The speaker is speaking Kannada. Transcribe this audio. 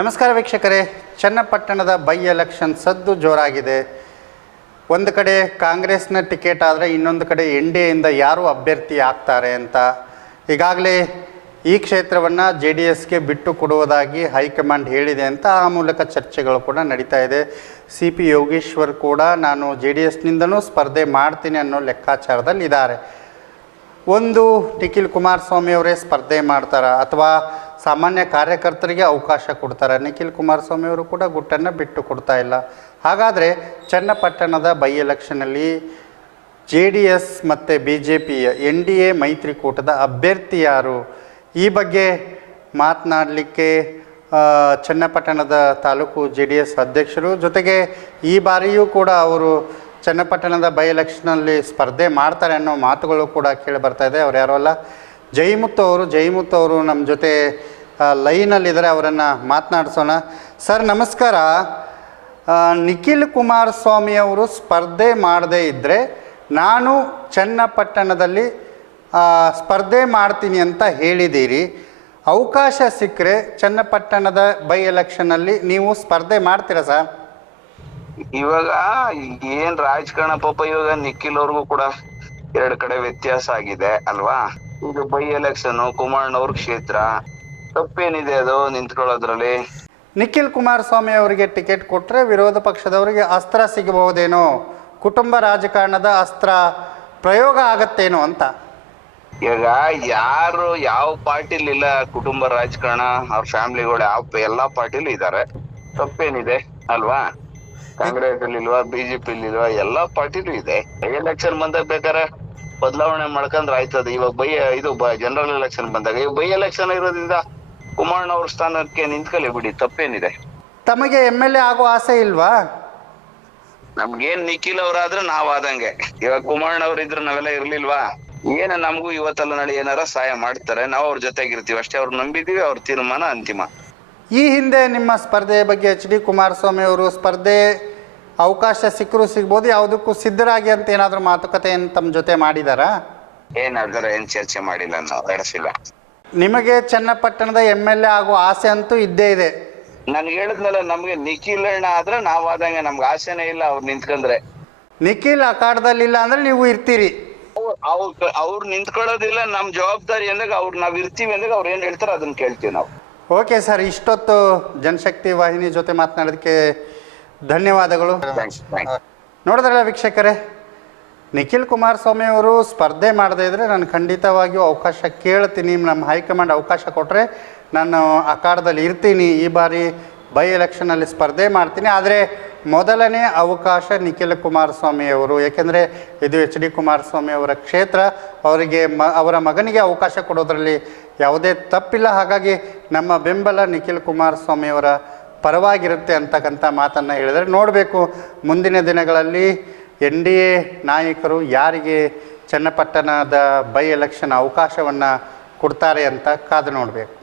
ನಮಸ್ಕಾರ ವೀಕ್ಷಕರೇ. ಚನ್ನಪಟ್ಟಣದ ಬೈ ಎಲೆಕ್ಷನ್ ಸದ್ದು ಜೋರಾಗಿದೆ. ಒಂದು ಕಡೆ ಕಾಂಗ್ರೆಸ್ನ ಟಿಕೆಟ್ ಆದರೆ ಇನ್ನೊಂದು ಕಡೆ ಎನ್ ಡಿ ಎಯಿಂದ ಯಾರು ಅಭ್ಯರ್ಥಿ ಆಗ್ತಾರೆ ಅಂತ. ಈಗಾಗಲೇ ಈ ಕ್ಷೇತ್ರವನ್ನು ಜೆ ಡಿ ಎಸ್ಗೆ ಬಿಟ್ಟು ಕೊಡುವುದಾಗಿ ಹೈಕಮಾಂಡ್ ಹೇಳಿದೆ ಅಂತ ಆ ಮೂಲಕ ಚರ್ಚೆಗಳು ಕೂಡ ನಡೀತಾ ಇದೆ. ಸಿ ಪಿ ಯೋಗೇಶ್ವರ್ ಕೂಡ ನಾನು ಜೆ ಡಿ ಎಸ್ನಿಂದನೂ ಸ್ಪರ್ಧೆ ಮಾಡ್ತೀನಿ ಅನ್ನೋ ಲೆಕ್ಕಾಚಾರದಲ್ಲಿ ಇದ್ದಾರೆ ಒಂದು ನಿಖಿಲ್ ಕುಮಾರಸ್ವಾಮಿ ಅವರೇ ಸ್ಪರ್ಧೆ ಮಾಡ್ತಾರ? ಅಥವಾ ಸಾಮಾನ್ಯ ಕಾರ್ಯಕರ್ತರಿಗೆ ಅವಕಾಶ ಕೊಡ್ತಾರೆ. ನಿಖಿಲ್ ಕುಮಾರಸ್ವಾಮಿ ಅವರು ಕೂಡ ಗುಟ್ಟನ್ನು ಬಿಟ್ಟು ಕೊಡ್ತಾ ಇಲ್ಲ. ಹಾಗಾದರೆ ಚನ್ನಪಟ್ಟಣದ ಬೈ ಎಲೆಕ್ಷನಲ್ಲಿ ಜೆ ಡಿ ಎಸ್ ಮತ್ತು ಬಿ ಜೆ ಪಿಯ ಎನ್ ಡಿ ಎ ಮೈತ್ರಿಕೂಟದ ಅಭ್ಯರ್ಥಿ ಯಾರು? ಈ ಬಗ್ಗೆ ಮಾತನಾಡಲಿಕ್ಕೆ ಚನ್ನಪಟ್ಟಣದ ತಾಲೂಕು ಜೆ ಡಿ ಎಸ್ ಅಧ್ಯಕ್ಷರು, ಜೊತೆಗೆ ಈ ಬಾರಿಯೂ ಕೂಡ ಅವರು ಚನ್ನಪಟ್ಟಣದ ಬೈ ಎಲೆಕ್ಷನಲ್ಲಿ ಸ್ಪರ್ಧೆ ಮಾಡ್ತಾರೆ ಅನ್ನೋ ಮಾತುಗಳು ಕೂಡ ಕೇಳಿ ಬರ್ತಾ ಇದೆ. ಅವ್ರು ಯಾರೋ ಅಲ್ಲ? ಜೈಮುತ್ತು ಅವರು ಜೈಮುತ್ತು ಅವರು ನಮ್ಮ ಜೊತೆ ಲೈನಲ್ಲಿದ್ದಾರೆ, ಅವರನ್ನು ಮಾತನಾಡಿಸೋಣ. ಸರ್, ನಮಸ್ಕಾರ. ನಿಖಿಲ್ ಕುಮಾರಸ್ವಾಮಿ ಅವರು ಸ್ಪರ್ಧೆ ಮಾಡದೇ ಇದ್ದರೆ ನಾನು ಚನ್ನಪಟ್ಟಣದಲ್ಲಿ ಸ್ಪರ್ಧೆ ಮಾಡ್ತೀನಿ ಅಂತ ಹೇಳಿದ್ದೀರಿ. ಅವಕಾಶ ಸಿಕ್ಕರೆ ಚನ್ನಪಟ್ಟಣದ ಬೈ ಎಲೆಕ್ಷನಲ್ಲಿ ನೀವು ಸ್ಪರ್ಧೆ ಮಾಡ್ತೀರಾ ಸರ್? ಇವಾಗ ಏನ್ ರಾಜಕಾರಣ ಪಾಪ, ಇವಾಗ ನಿಖಿಲ್ ಅವ್ರಿಗೂ ಕೂಡ ಎರಡ್ ಕಡೆ ವ್ಯತ್ಯಾಸ ಆಗಿದೆ, ಅಲ್ವಾ? ಈಗ ಬೈ ಎಲೆಕ್ಷನ್ ಕುಮಾರಣ್ಣವ್ರ ಕ್ಷೇತ್ರ ತಪ್ಪೇನಿದೆ ಅದು ನಿಂತ್ಕೊಳ್ಳೋದ್ರಲ್ಲಿ? ನಿಖಿಲ್ ಕುಮಾರಸ್ವಾಮಿ ಅವರಿಗೆ ಟಿಕೆಟ್ ಕೊಟ್ಟರೆ ವಿರೋಧ ಪಕ್ಷದವರಿಗೆ ಅಸ್ತ್ರ ಸಿಗಬಹುದೇನೋ? ಕುಟುಂಬ ರಾಜಕಾರಣದ ಅಸ್ತ್ರ ಪ್ರಯೋಗ ಆಗತ್ತೇನೋ ಅಂತ. ಈಗ ಯಾರು ಯಾವ ಪಾರ್ಟಿಲಿ ಇಲ್ಲ ಕುಟುಂಬ ರಾಜಕಾರಣ ಅವ್ರ ಫ್ಯಾಮಿಲಿಗಳು ಯಾವ ಎಲ್ಲಾ ಪಾರ್ಟಿಲಿ ಇದ್ದಾರೆ. ತಪ್ಪೇನಿದೆ ಅಲ್ವಾ? ಕಾಂಗ್ರೆಸ್ ಅಲ್ಲಿ ಇಲ್ವಾ ಬಿಜೆಪಿ ಇಲ್ವಾ ಎಲ್ಲಾ ಪಾರ್ಟಿಲು ಇದೆ. ಎಲೆಕ್ಷನ್ ಬಂದಾಗ ಬೇಕಾರೆ ಬದಲಾವಣೆ ಮಾಡ್ಕೊಂಡ್ರೆ ಆಯ್ತದ. ಇವಾಗ ಬೈ ಇದು ಜನರಲ್ ಎಲೆಕ್ಷನ್ ಬಂದಾಗ ಇವಾಗ ಬೈ ಎಲೆಕ್ಷನ್ ಇರೋದ್ರಿಂದ ಕುಮಾರಣ್ಣ ಅವ್ರ ಸ್ಥಾನಕ್ಕೆ ನಿಂತ್ಕೊಳ್ಳಿ ಬಿಡಿ ತಪ್ಪೇನಿದೆ. ತಮಗೆ ಎಂ ಎಲ್ ಎ ಆಗೋ ಆಸೆ ಇಲ್ವಾ? ನಮ್ಗೇನ್ ನಿಖಿಲ್ ಅವ್ರಾದ್ರೆ ನಾವ್ ಆದಂಗೆ. ಇವಾಗ ಕುಮಾರಣ್ಣ ಇದ್ರೆ ನಾವೆಲ್ಲ ಇರ್ಲಿಲ್ವಾ? ಏನ ನಮಗೂ ಇವತ್ತಲ್ಲ ನಾಳೆ ಏನಾರ ಸಹಾಯ ಮಾಡ್ತಾರೆ ನಾವು ಅವ್ರ ಜೊತೆಗಿರ್ತೀವಿ. ಅಷ್ಟೇ ಅವ್ರು ನಂಬಿದೀವಿ ಅವ್ರ ತೀರ್ಮಾನ ಅಂತಿಮ. ಈ ಹಿಂದೆ ನಿಮ್ಮ ಸ್ಪರ್ಧೆ ಬಗ್ಗೆ ಎಚ್ ಡಿ ಕುಮಾರಸ್ವಾಮಿ ಅವರು ಸ್ಪರ್ಧೆ ಅವಕಾಶ ಸಿಕ್ಕರೂ ಸಿಗ್ಬೋದು ಯಾವುದಕ್ಕೂ ಸಿದ್ಧರಾಗಿ ಅಂತ ಏನಾದರೂ ಮಾತುಕತೆ ತಮ್ಮ ಜೊತೆ ಮಾಡಿದಾರಾ? ಅದರ ಏನ್ ಚರ್ಚೆ ಮಾಡಿಲ್ಲ ನಾವು ನಡೆಸಿಲ್ಲ. ನಿಮಗೆ ಚನ್ನಪಟ್ಟಣದ ಎಂ ಎಲ್ ಎ ಆಗೋ ಆಸೆ ಅಂತೂ ಇದ್ದೇ ಇದೆ. ನನ್ಗೆ ಹೇಳಿದ್ನಲ್ಲ ನಮ್ಗೆ ನಿಖಿಲ್ ಅಣ್ಣ ಆದ್ರೆ ನಾವ್ ಆದಂಗೆ ನಮ್ಗೆ ಆಸೆನೇ ಇಲ್ಲ ಅವ್ರು ನಿಂತ್ಕಂದ್ರೆ. ನಿಖಿಲ್ ಅಖಾಡದಲ್ಲಿಲ್ಲ ಅಂದ್ರೆ ನೀವು ಇರ್ತೀರಿ. ಅವ್ರ್- ಅವ್ರ್ ಅವ್ರು ನಿಂತ್ಕೊಳ್ಳೋದಿಲ್ಲ ನಮ್ ಜವಾಬ್ದಾರಿ ಅಂದಾಗ ಅವ್ರು ನಾವ್ ಇರ್ತೀವಿ ಅಂದಾಗ ಅವ್ರು ಏನ್ ಹೇಳ್ತಾರೋ ಅದನ್ನ ಕೇಳ್ತೀವಿ ನಾವು. ಓಕೆ ಸರ್ ಇಷ್ಟೊತ್ತು ಜನಶಕ್ತಿ ವಾಹಿನಿ ಜೊತೆ ಮಾತನಾಡೋದಕ್ಕೆ ಧನ್ಯವಾದಗಳು. ಥ್ಯಾಂಕ್ಸ್ ಥ್ಯಾಂಕ್ಸ್ ನೋಡಿದ್ರಲ್ಲ ವೀಕ್ಷಕರೇ? ನಿಖಿಲ್ ಕುಮಾರಸ್ವಾಮಿ ಅವರು ಸ್ಪರ್ಧೆ ಮಾಡದೇ ಇದ್ದರೆ ನಾನು ಖಂಡಿತವಾಗಿಯೂ ಅವಕಾಶ ಕೇಳ್ತೀನಿ, ನಮ್ಮ ಹೈಕಮಾಂಡ್ ಅವಕಾಶ ಕೊಟ್ಟರೆ ನಾನು ಅಖಾಡದಲ್ಲಿ ಇರ್ತೀನಿ. ಈ ಬಾರಿ ಬೈ ಎಲೆಕ್ಷನಲ್ಲಿ ಸ್ಪರ್ಧೆ ಮಾಡ್ತೀನಿ. ಆದರೆ ಮೊದಲನೇ ಅವಕಾಶ ನಿಖಿಲ್ ಕುಮಾರಸ್ವಾಮಿ ಅವರು. ಏಕೆಂದರೆ ಇದು ಎಚ್ ಡಿ ಕುಮಾರಸ್ವಾಮಿ ಅವರ ಕ್ಷೇತ್ರ. ಅವರಿಗೆ ಮ, ಅವರ ಮಗನಿಗೆ ಅವಕಾಶ ಕೊಡೋದರಲ್ಲಿ ಯಾವುದೇ ತಪ್ಪಿಲ್ಲ. ಹಾಗಾಗಿ ನಮ್ಮ ಬೆಂಬಲ ನಿಖಿಲ್ ಕುಮಾರಸ್ವಾಮಿ ಅವರ ಪರವಾಗಿರುತ್ತೆ ಅಂತಕ್ಕಂಥ ಮಾತನ್ನು ಹೇಳಿದರೆ ನೋಡಬೇಕು. ಮುಂದಿನ ದಿನಗಳಲ್ಲಿ ಎನ್ ಡಿ ಎ ನಾಯಕರು ಯಾರಿಗೆ ಚನ್ನಪಟ್ಟಣದ ಬೈ ಎಲೆಕ್ಷನ್ ಅವಕಾಶವನ್ನು ಕೊಡ್ತಾರೆ ಅಂತ ಕಾದು ನೋಡಬೇಕು.